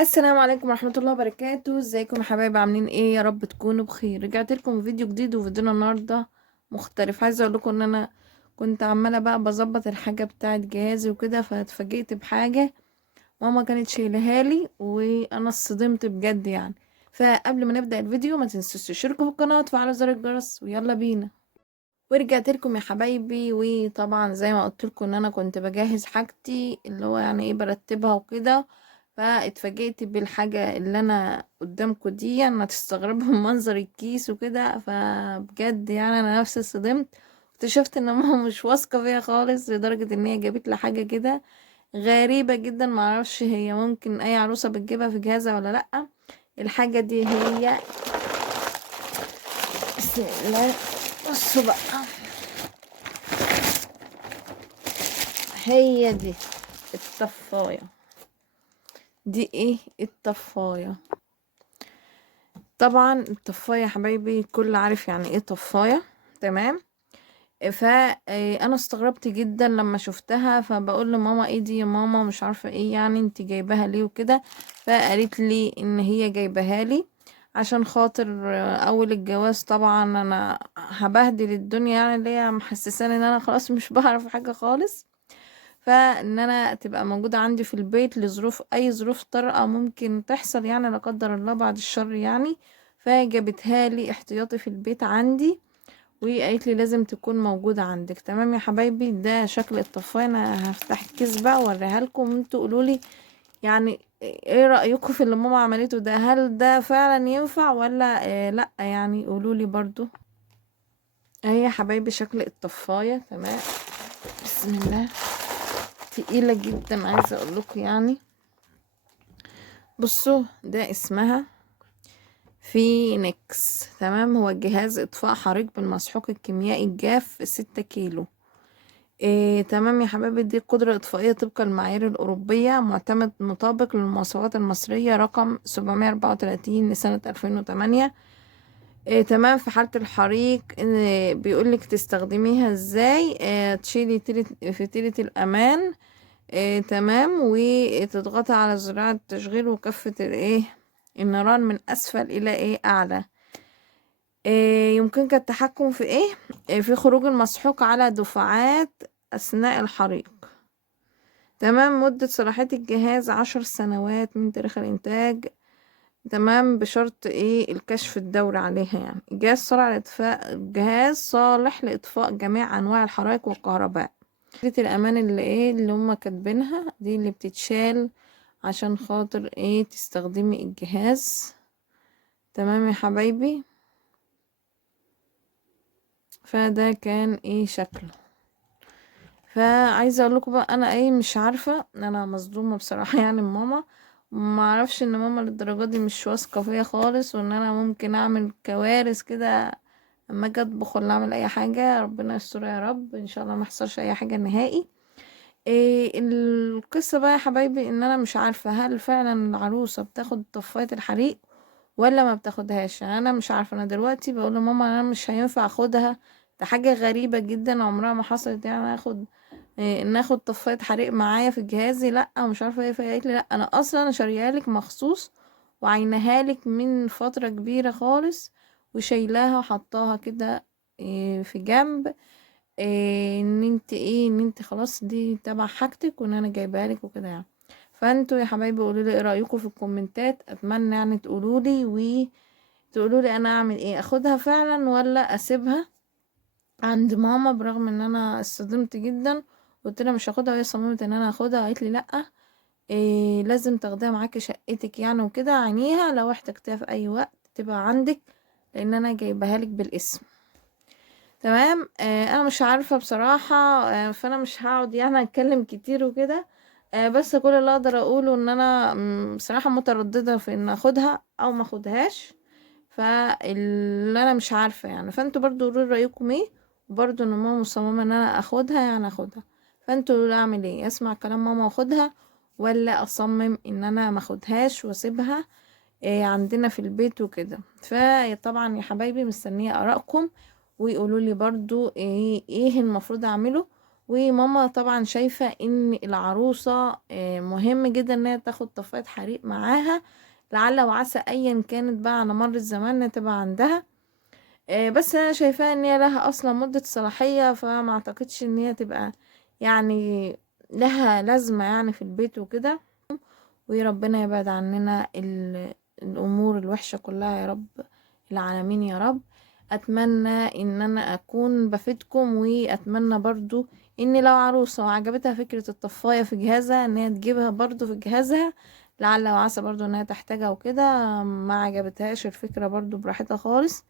السلام عليكم ورحمة الله وبركاته. ازيكم يا حبايبي؟ عاملين ايه؟ يا رب تكونوا بخير. رجعت لكم فيديو جديد، وفيديونا النهاردة مختلف. عايزة اقول لكم ان انا كنت عمالة بقى بظبط الحاجة بتاعة جهازي وكده، فاتفاجئت بحاجة ماما كانت شايلها لي وانا اتصدمت بجد يعني. فقبل ما نبدأ الفيديو ما تنسوش تشتركوا في القناة وتفعلوا زر الجرس، ويلا بينا. ورجعت لكم يا حبايبي، وطبعا زي ما قلت لكم ان انا كنت بجهز حاجتي، اللي هو يعني ايه، برتبها وكده. فاتفاجئت بالحاجة اللي انا قدامكم دي. انا تستغربوا من منظر الكيس وكده، فبجد يعني انا نفسي صدمت. اكتشفت ان ماما مش واثقة فيها خالص، لدرجة ان هي جابت لي حاجة كده غريبة جدا. معرفش هي ممكن اي عروسة بتجيبها في جهازها ولا لأ. الحاجة دي هي، بسم الله، بصوا بقى، هي دي الطفاية. دي ايه الطفاية؟ طبعا الطفاية يا حبايبي كل عارف يعني ايه طفاية. تمام. فانا استغربت جدا لما شفتها، فبقول لماما ايه دي يا ماما، مش عارفة ايه يعني انت جايباها ليه وكده. فقالت لي ان هي جايباها لي عشان خاطر اول الجواز. طبعا انا هبهدل الدنيا يعني، اللي هي محسساني ان انا خلاص مش بعرف حاجة خالص. فان انا تبقى موجودة عندي في البيت لظروف، اي ظروف طارئة ممكن تحصل يعني، لا قدر الله بعد الشر يعني. فجابتها لي احتياطي في البيت عندي، وقالت لي لازم تكون موجودة عندك. تمام يا حبايبي، ده شكل الطفاية. انا هفتح الكيس بقى واوريها لكم، انتوا قولوا لي يعني ايه رأيكم في اللي ماما عملته ده. هل ده فعلا ينفع ولا لا يعني؟ قولوا لي برضو. اهي يا حبايبي شكل الطفاية. تمام. بسم الله. تقيلة جدا عايزة اقول لكم يعني. بصوا، ده اسمها فينيكس. تمام. هو جهاز اطفاء حريق بالمسحوق الكيميائي الجاف 6 كيلو. تمام يا حبايبي، دي قدرة إطفائية طبقا المعايير الأوروبية، معتمد مطابق للمواصفات المصرية رقم 734 لسنة 2008. تمام. في حالة الحريق بيقولك تستخدميها ازاي. تشيلي في تيلة الأمان. تمام. وتضغطي على زرار التشغيل وكافة الايه، النيران من اسفل الى ايه، اعلى. يمكنك التحكم في ايه، في خروج المسحوق على دفعات اثناء الحريق. تمام. مدة صلاحية الجهاز 10 سنوات من تاريخ الانتاج. تمام. بشرط ايه، الكشف الدوري عليها يعني. جهاز صالح لإطفاء، جهاز صالح لإطفاء جميع أنواع الحرائق والكهرباء. فكرة الأمان اللي ايه، اللي هما كاتبينها دي، اللي بتتشال عشان خاطر ايه تستخدمي الجهاز. تمام يا حبايبي. فده كان ايه شكله. فعايزه اقول لكم بقى، انا ايه مش عارفه، انا مصدومه بصراحه يعني من ماما. ما اعرفش ان ماما للدرجه دي مش واثقه فيا خالص، وان انا ممكن اعمل كوارث كده اما اجي اطبخ ولا اعمل اي حاجه. ربنا يستر يا رب، ان شاء الله ما يحصلش اي حاجه نهائي. إيه القصه بقى يا حبايبي، ان انا مش عارفه هل فعلا العروسه بتاخد طفايه الحريق ولا ما بتاخدهاش. يعني انا مش عارفه. انا دلوقتي بقول لماما انا مش هينفع اخدها، ده حاجه غريبه جدا عمرها ما حصلت يعني. اخد ناخد طفايه حريق معايا في جهازي؟ لا، مش عارفه ايه. فهي قالت لي لا، انا اصلا شاريها لك مخصوص وعينها لك من فتره كبيره خالص، وشايلاها وحطاها كده في جنب. ان انت ايه، ان انت خلاص دي تبع حاجتك، وان انا جايبها لك وكده يعني. فانتوا يا حبايبي قولوا لي ايه رايكم في الكومنتات. اتمنى يعني تقولوا لي، وتقولوا لي انا اعمل ايه، اخدها فعلا ولا اسيبها عند ماما. برغم ان انا اصطدمت جدا، قلت لها مش هاخدها، وهي صممت ان انا اخدها. قالت لي لا، إيه لازم تاخديها معاكي شقتك يعني وكده. عينيها لو احتجتيها في اي وقت تبقى عندك، لان انا جايبها لك بالاسم. تمام. انا مش عارفة بصراحة. فانا مش هقعد يعني اتكلم كتير وكده. بس كل اللي اقدر اقوله ان انا بصراحة مترددة في ان اخدها او ما اخدهاش. فاللي انا مش عارفة يعني. فانتوا برضو قولوا لي رأيكم ايه. وبرضو ان ماما مصممة ان انا اخدها يعني اخدها. فانتوا قولوا لي اعمل ايه، اسمع كلام ماما واخدها، ولا اصمم ان انا ما اخدهاش واسيبها عندنا في البيت وكده. فطبعا يا حبايبي مستنية ارائكم، ويقولوا لي برضو ايه المفروض اعمله. وماما طبعا شايفة ان العروسة مهم جدا ان هي تاخد طفاية حريق معاها، لعل وعسى ايا كانت بقى على مر الزمان إنها تبقى عندها. بس انا شايفاها ان هي لها اصلا مدة صلاحية، فما اعتقدش ان هي تبقى يعني لها لازمة يعني في البيت وكده. وربنا يبعد عننا الامور الوحشة كلها يا رب العالمين يا رب. اتمنى ان انا اكون بفيدكم، واتمنى برضو ان لو عروسة وعجبتها فكرة الطفاية في جهازها ان هي تجيبها برضو في جهازها، لعل وعسى برضو انها تحتاجها وكده. ما عجبتهاش الفكرة برضو براحتها خالص،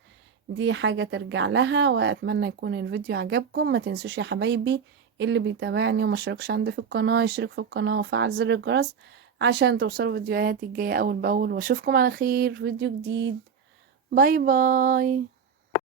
دي حاجة ترجع لها. واتمنى يكون الفيديو عجبكم. ما تنسوش يا حبايبي اللي بيتابعني وما اشتركش عندي في القناة يشترك في القناة وفعل زر الجرس عشان توصلوا فيديوهاتي الجاية اول باول. واشوفكم على خير في فيديو جديد. باي باي.